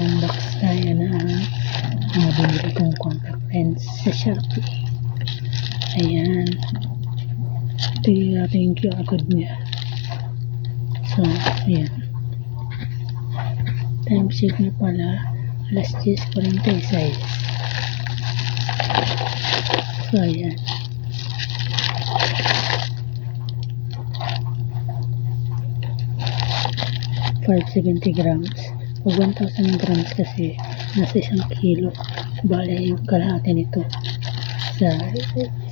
unbox tayo na mga binili kong contact lens sa Shopee. Ayan, ito yung ating QR code niya. So ayan, time check na pala alas 10:46. So ayan, 570 grams. Pag 1,000 grams kasi nasa 1 kilo. Bale yung kalahati nito sa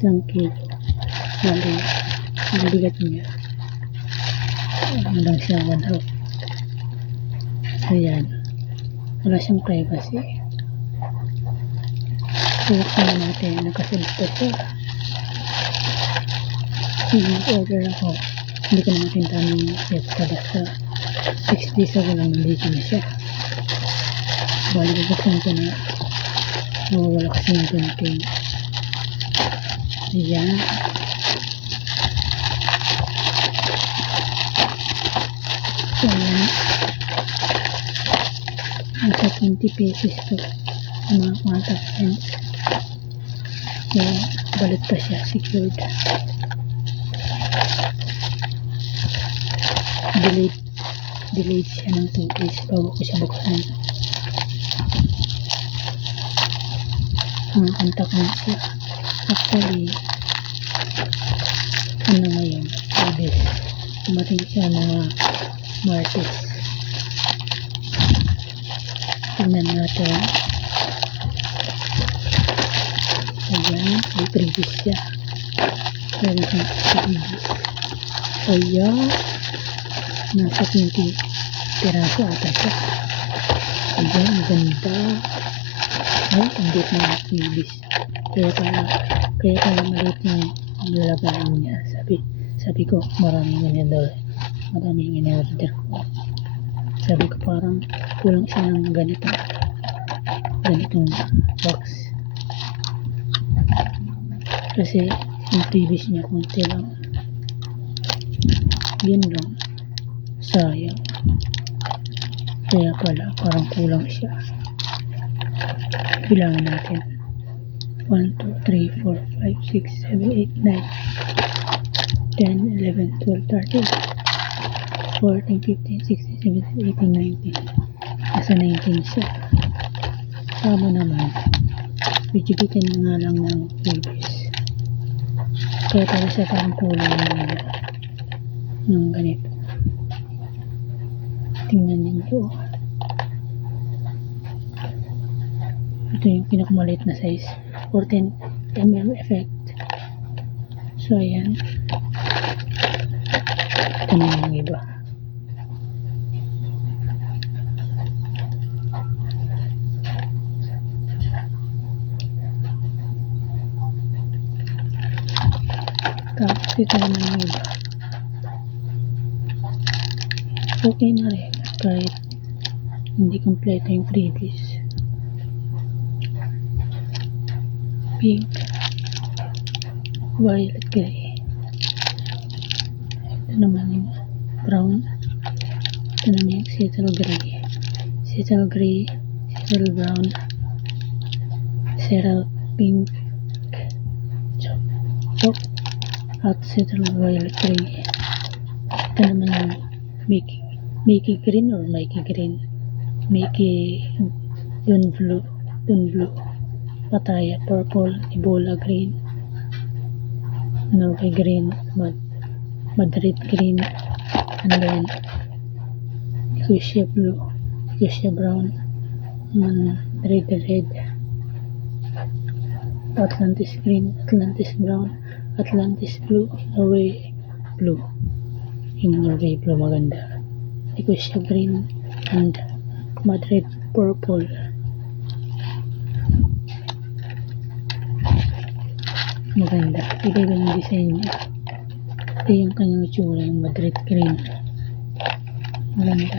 1 kilo. Bale ang bigat niya ano lang siya, 1/2. So yan, wala siyang privacy. Buksan na natin, nakasulto siya. Order ako, hindi ko na makita ng extra basta 6 days ako lang nandito na siya. Bali buksan ko na, nawawala kasi yung gunting. Ayan, so ayan, nasa 20 pesos to ang mga contact lens. So balit pa siya, secured. Delayed siya ng 2 days bago ko siya buksan. Mga contact lens siya. Actually, ano ngayon, Friday. Tumating siya mga Martes. Tingnan natin. Ayan, may previous siya. Meron siyang previous. Ayan, nasa 20 piraso ata siya. Ayan, ganda. Ay, ang date na previous. Kaya pala maliit yung lalabanan niya. Sabi ko, maraming in-order ko. Sabi ko parang kulang siya ng ganitong box. Kasi yung previous niya konti lang. Yun lang. Sayang. Kaya pala parang kulang siya. Bilangan natin. 1, 2, 3, 4, 5, 6, 7, 8, 9, 10, 11, 12, 13, 14, 15, 16, 17, 18, 19. Nasa 19 siya. Tama naman. Bigigitin na nga lang ng previous. Kaya pala siya parang kulang ng ganito. Tingnan ninyo. Ito yung pinakamaliit na size. 14 mm effect. So ayan, ito na yung iba. Tapos ito na yung iba. Okay na rin kahit hindi kompleto yung previous. Pink, violet gray. Ito naman yung brown. Ito naman yung settle gray, settle brown, settle pink, choc, at settle violet gray. Ito naman yung Mickey green or Mikey green, Mickey dun blue, Pattaya purple, Ebola green, Norway green, Madrid green, and then Fuchsia blue, Fuchsia brown, red, Atlantis green, Atlantis brown, Atlantis blue, Norway blue. Yung Norway blue maganda. Fuchsia green and Madrid purple. Maganda. Iba yung design niya. Ito yung kanyang itsura, yung Madrid green. Maganda.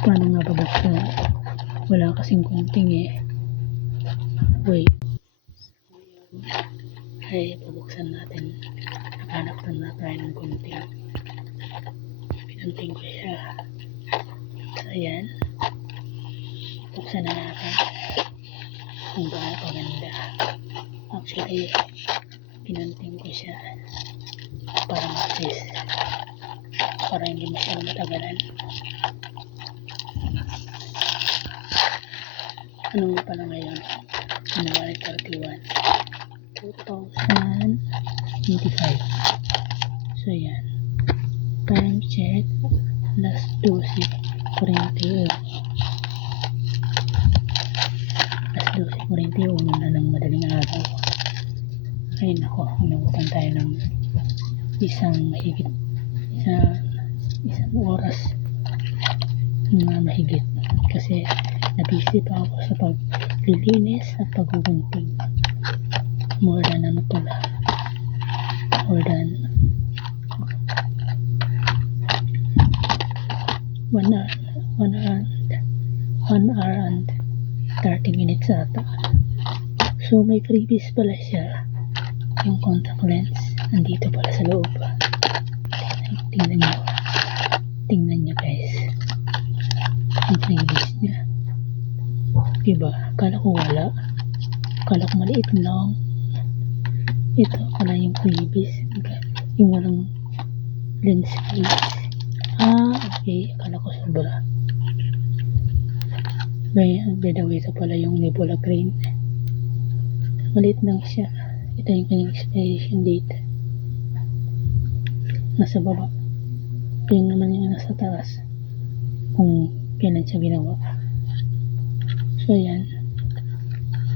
Paano nga babuksan? Wala kasing kunting eh. Wait. Ay, pabuksan natin. Nakahanap na tayo ng kunting. Pinunting ko siya. ayan. Buksan na natin. Kung gaano kaganda. Actually, pinunting ko siya para mag-test. Para hindi masyadong matagalan. Ano nga pala ngayon? January 31, 2025. So yan. Time check. Alas 12:41. Alas 12:41 na ng madaling araw. Ay nako, inabutan tayo ng isang oras na mahigit. Kasi nabisi pa ako sa paglilinis at paggugunting. More than 1 hour and 30 minutes ata. So may freebies pala siya. Yung contact lens nandito pala sa loob. Tingnan nyo guys. Yung freebies niya. Diba? Akala ko wala. Akala ko maliit lang. Ito pala yung freebies. Yung walang lens case. Okay. Akala ko sobra. By the way, ito pala yung Nebula Green. Maliit lang siya. Ito yung kanyang expiration date. Nasa baba. Yung naman yung nasa taas. Kung kailan siya ginawa. So yan.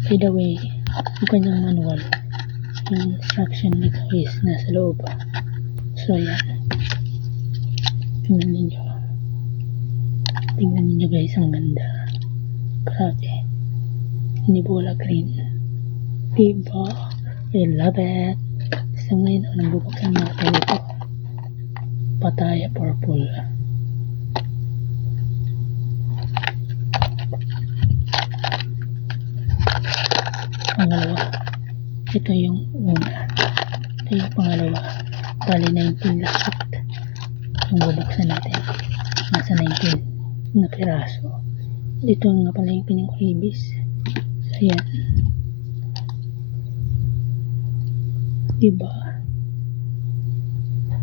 By the way, yung kanyang manual, yung instruction nito is nasa loob. So yan. Tingnan ninyo guys, ang ganda. Grabe. Nebula Green. Diba? I love it. So ngayon, nabubuksan natin ito. Pattaya Purple. Pangalawa. Ito yung una. Ito yung pangalawa. Bali 19 lahat. Yung bubuksan natin. Nasa 19 na piraso. Dito nga pala yung kanyang freebies. So yan. Diba?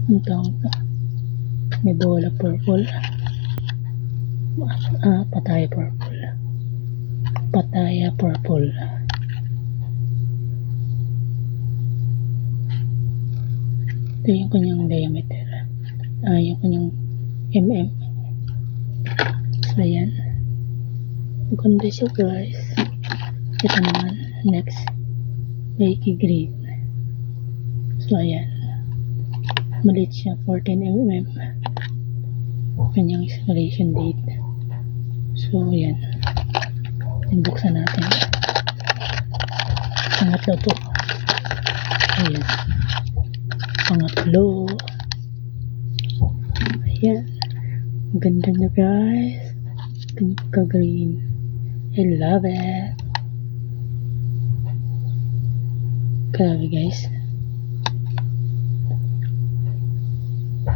Ang tawag na. Nebula Purple. Pattaya Purple. Pattaya Purple. Ito yung kanyang diameter. Yung kanyang mm. So yan. Maganda siya guys. Ito naman. Next. Reiki Green. So ayan. Maliit siya. 14mm. Kanyang expiration date. So yan. Buksan natin. Pangatlo to. Ayan. Pangatlo. Ayan. Ganda na guys. Pinka green. I love it. Grabe guys.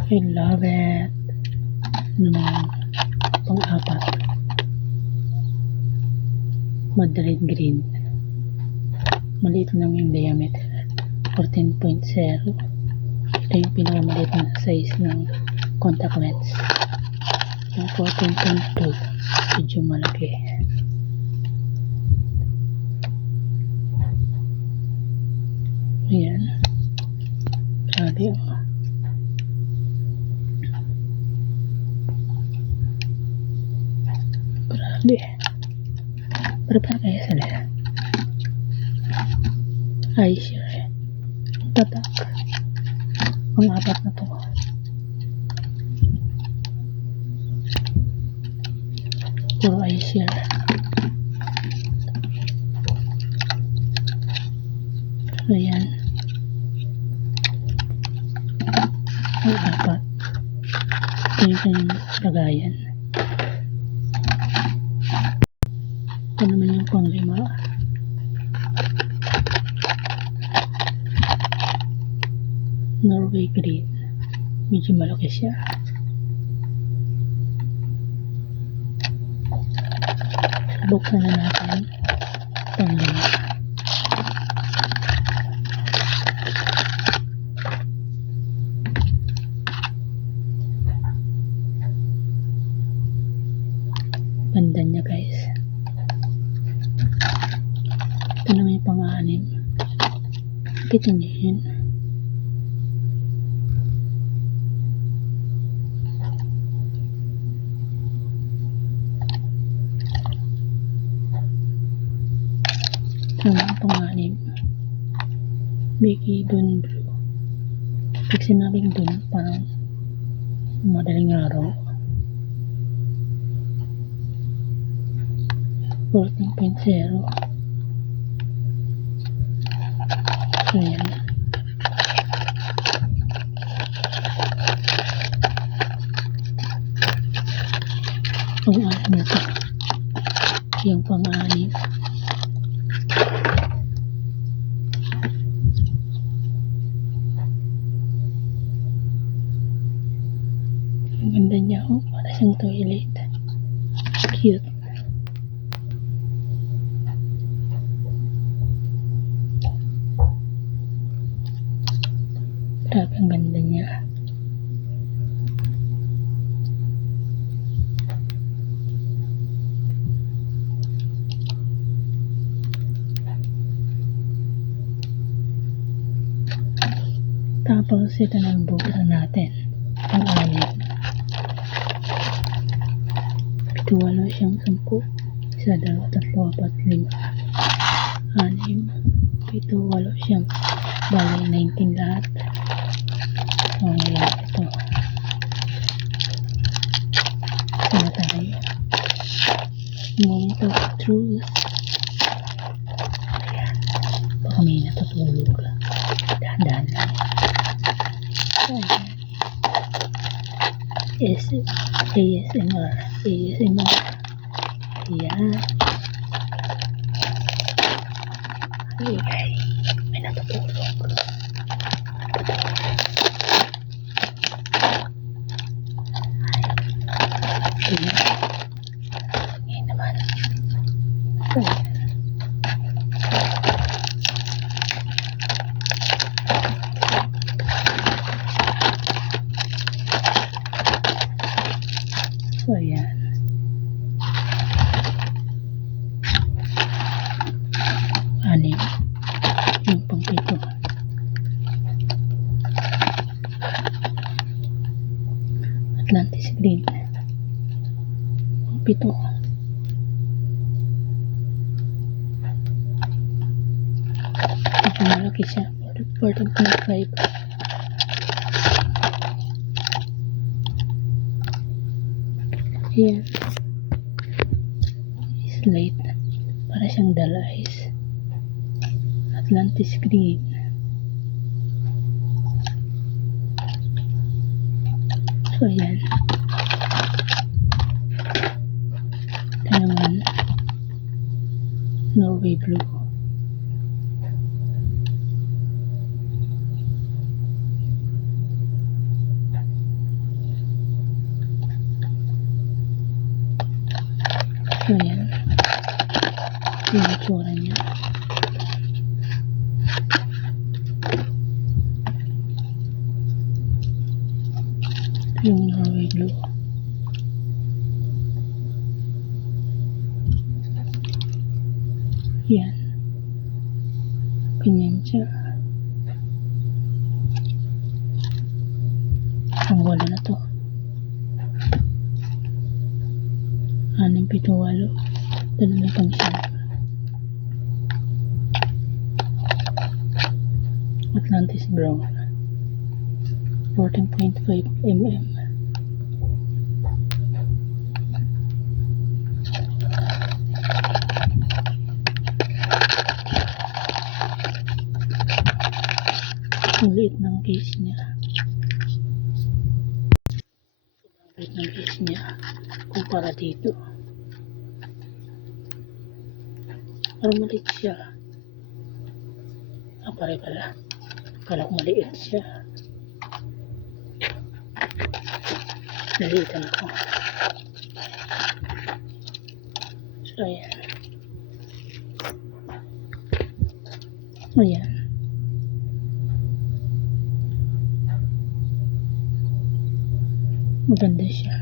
I love it. Pang-apat. Madrid green. Maliit lang yung diameter. 14.0. Ito yung pinakamaliit na size ng contact lens. Yung 14.2 medyo malaki. Ayan. Grabe oh. Grabe. Berapa kaya sila? Ay, sure. Tatak. Ang apat na to. Puro ay share. Ayan. Ang apat. Ito yung kanyang lagayan. Ito naman yung pang-lima. Norway Green. Medyo malaki siya. buksan na natin itong lima. Ganda niya guys. Ito naman yung pang-anim. Kita niyo yun. Ito naman yung pang-anim. Mickey Dun Blue. Pag sinabing dun, parang madaling araw. 14.0. So yan. Pang-anim na ito. Yung pang-anim. Ang ganda niya, oh. Para siyang toilet. Cute. Grabe, ang ganda niya. Tapos ito na ang buksan natin. Ang anim. Ito wala siyang 10. 1, 2, 3, 4, 5, 6. 7, 8 wala siyang bali 19 lahat. So ngayon ito. Ito na tayo. Moment of truth. Ayan. Baka may natutulog. Dahan-dahan lang. Ayan. ASMR. ASMR. Ayan. Ay, may natutulog. Ayan. Ayan naman. Ayan. So, ayan. Anim. Yung pang-pito. Atlantis Green. Pang-pito. Ito malaki siya. 14.5. Ayan. Slate. Para siyang dalais. Atlantis Green. So, ayan. Ito naman. Norway Blue. So, ayan. Yung itsura niya. Yung Norway Blue. Yan. Ganyan siya. Ang wala na to. 6, 7, 8. Ito na pang siya. Atlantis Brown. 14.5 mm. Ang liit ng case niya. Ang liit ng case niya kumpara dito. Parang maliit siya. Pare pala. Kala ko maliit siya. Naliitan ako. So, ayan. Ayan. Maganda siya.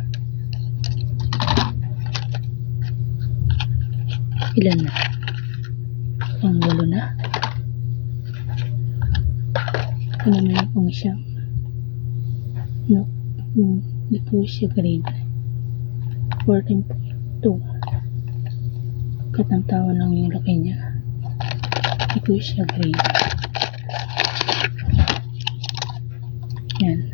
Ilan na? Pang 8 na. Ano na yung pang siyam? No. Hindi po siya green. 14.2. Katantawan lang yung laki niya. Hindi po siya green. Yan.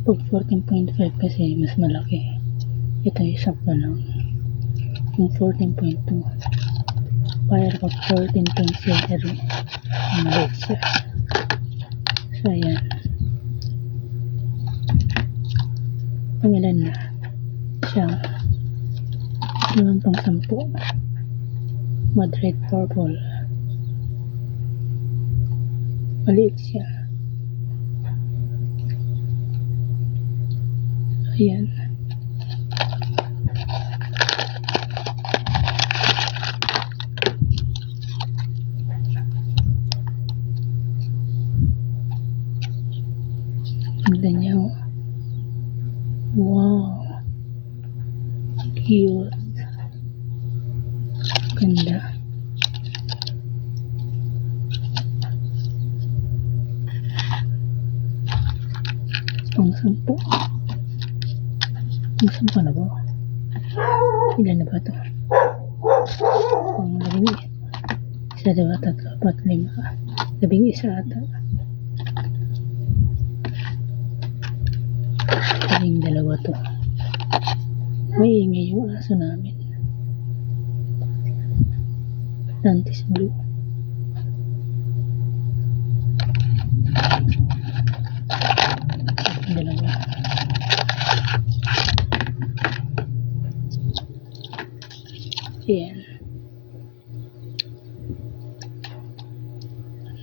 Pag 14.5 kasi mas malaki. Ito yung sakto lang. Yung 14.2. Para pag 14.0 maliit siya. So ayan. Pangilan na siya. Yung pang 10. Moderate purple. Maliit siya. Ayan. Ganda niya. Wow. Cute. Ganda. Pang 10. Pang 10 na ba? Ilan na ba ito? Pang 11. 1, 2, 3, 4, 5. 11 ata. Yung 2 to. May ingay yung aso namin. Dantes blue. Yung 2. Ayan.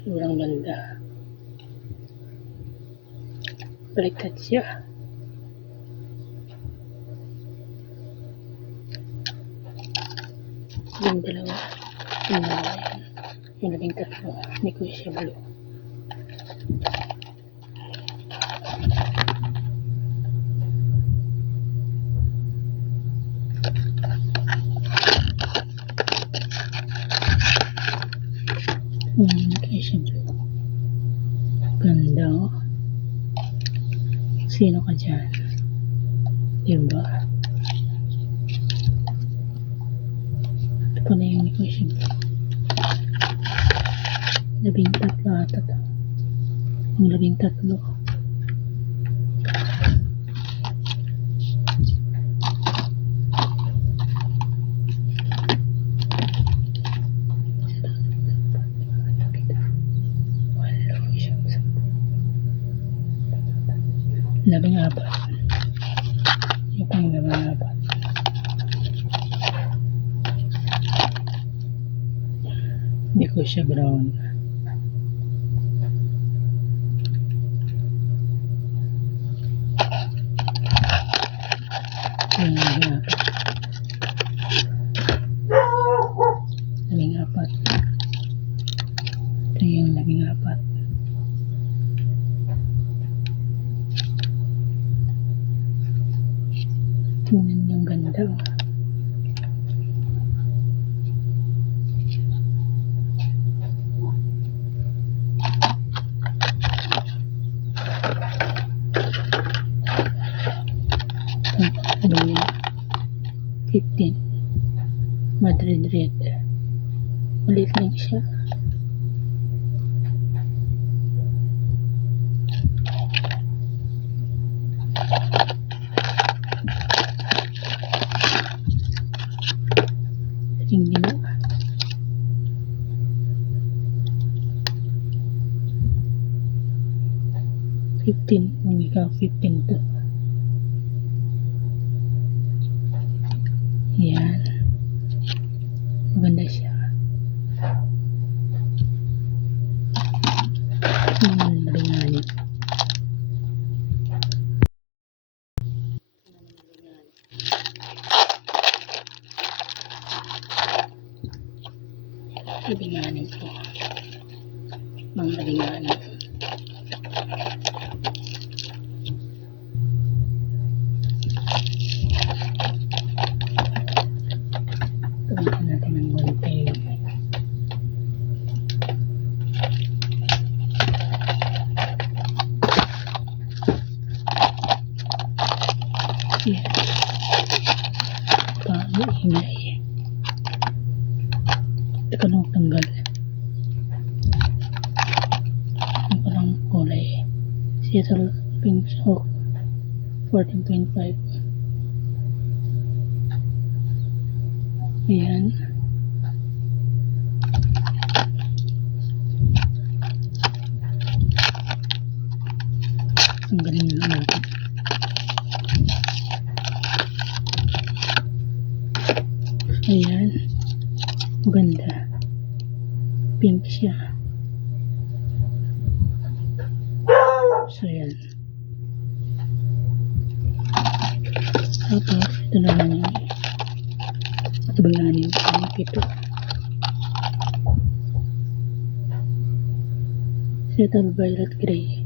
Sobrang ganda. Baliktad siya. Yung 2. Yung 2. Yung 13. Hindi ko siya blue. Okay siya blue. Ganda. Sino ka dyan? Diba? Ito pa na yung equation. 13 ata to. Yung 13. Labing apat. Yung pang 14. Hindi ko siya brown. Yung 14. 14. Ito yung 14. Tingnan yung ganda. Ano yun? 15. Madrid red. Maliit lang siya. Tingnan mo. 15. Kung ikaw 15 to. Yan. Maganda siya. Ringan. Mga linganan. Tumakan natin ng konti. Yan. Paano ingay. Ito ka nang tanggal. Ang parang kulay. Seattle Pink Hawk 14.5. Ayan. Tanggalin na natin. Ayan. Maganda. Pink siya. So, ayan. Tapos, ito naman yung bayani ng pito. Settle violet gray.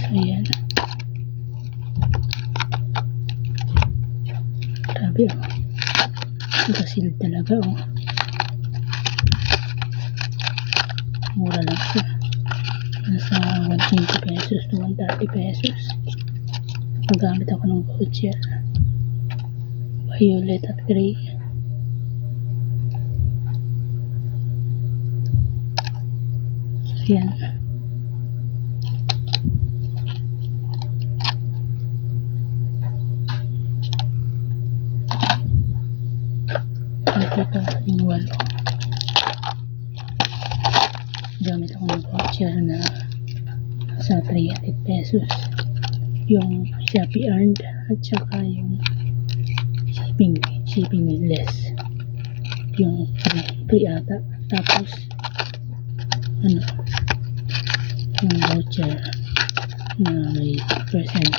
So, ayan. Grabe, oh. Nakasil talaga, oh. Mura lang siya. Nasa 120 pesos to 130 pesos. Magamit ako ng voucher. Violet at gray. So, yan. Ito pa yung walo. Gamit ako ng voucher na sa 300 pesos. Yung Shopee earned at saka yung shipping with less. Yung free ata. Tapos ano, yung voucher na may percent.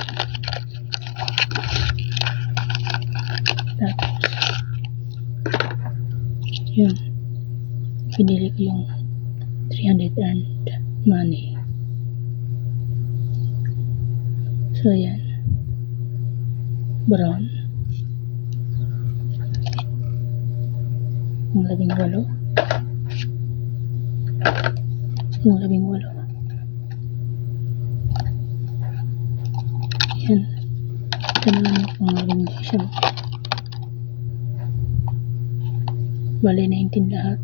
Tapos yun, pinili ko yung 300 earned money. So, ayan. Brown. Yung 18. Yung 18. Ayan. Ito naman yung combination. Bali 19 lahat.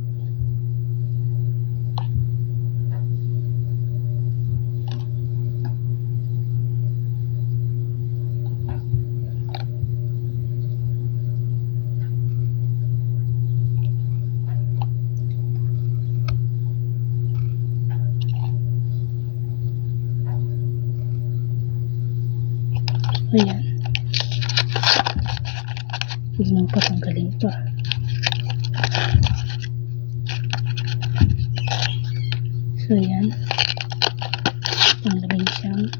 Ayan. Tignan pa, tanggalin pa. So, ayan. Panglagay siyang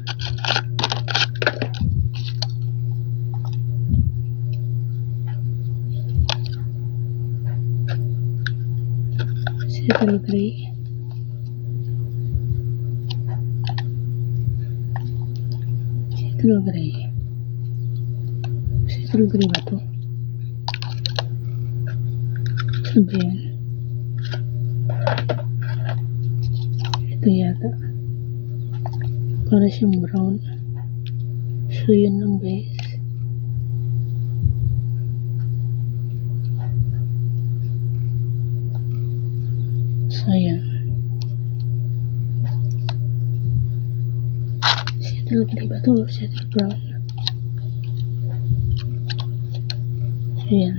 Settle gray. Settle gray. Settle gray ba ito? Sabi yan. Ito yata. Para siyang brown. So, yun lang guys. So, ayan. Settle gray ba ito? Settle brown. So, ayan.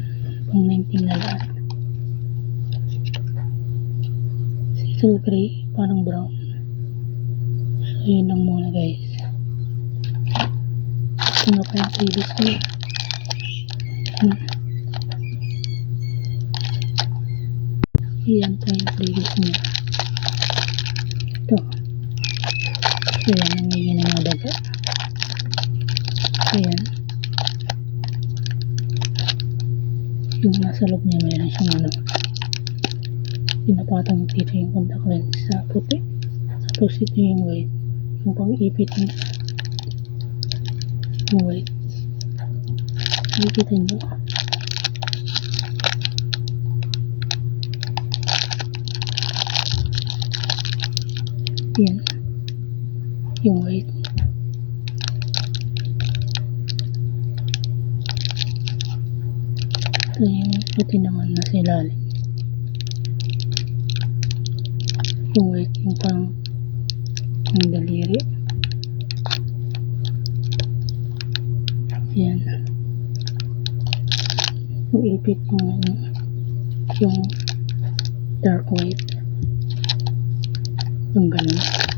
Pang 19 na lahat. Settle gray, parang brown. So, yun lang muna guys. Ano pa yung previous ko? Iyan pa yung previous niya. Ito. So, yan. Nangyayang mga daga. Ayan. Yung nasa loob niya meron siyang ano, pinapatong dito yung contact lens sa puti. Tapos ito yung white, yung pang-ipit niya, yung white. Nakikita niyo. Yan, yung white. Ito yung puti naman nasa ilalim. Yung white, yung pang ang daliri. Yan. Yung ipit yung dark white. Yung ganun.